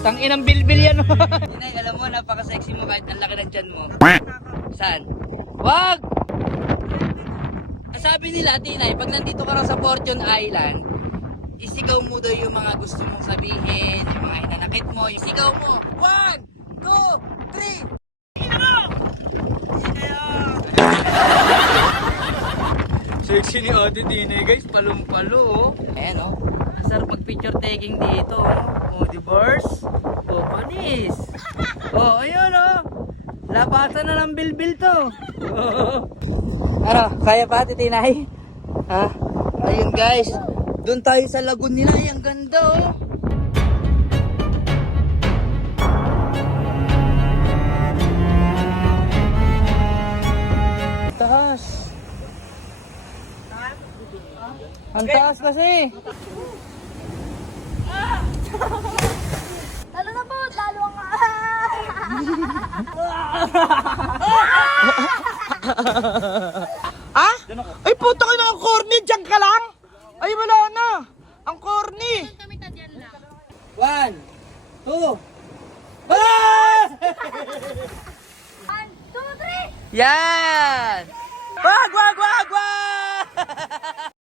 Tanginang bilbil yan. Inay, alam mo, napaka-sexy mo kahit ang laki ng tiyan mo. Saan? Wag! Sabi nila, Tinay, pag nandito ka raw sa Fortune Island, isigaw mo daw yung mga gusto mong sabihin, yung mga hinanakit mo, yung sigaw mo. 1, 2, 3! Sexy ni Ate Tinay, guys. Palong-palo, oh. Ayan, oh. Ang sarap mag-picture taking dito, oh. Oh, di bars? Oh, panis. Oh, ayun, oh. Labasan na ng bilbil to. Oh. Ano, kaya pa Ate Tinay? Ha? Ayun, guys. Doon tayo sa lagoon nila. Ay, ang ganda, oh. Taas. Ang taas kasi. Lalo na po, lalo ang Ah? Ay puto ka na ang corny, diyan ka lang? Ay wala na, ang corny. 1, 2. Ah! 1, 2, 3! Yan! Wag, wag, wag, wag!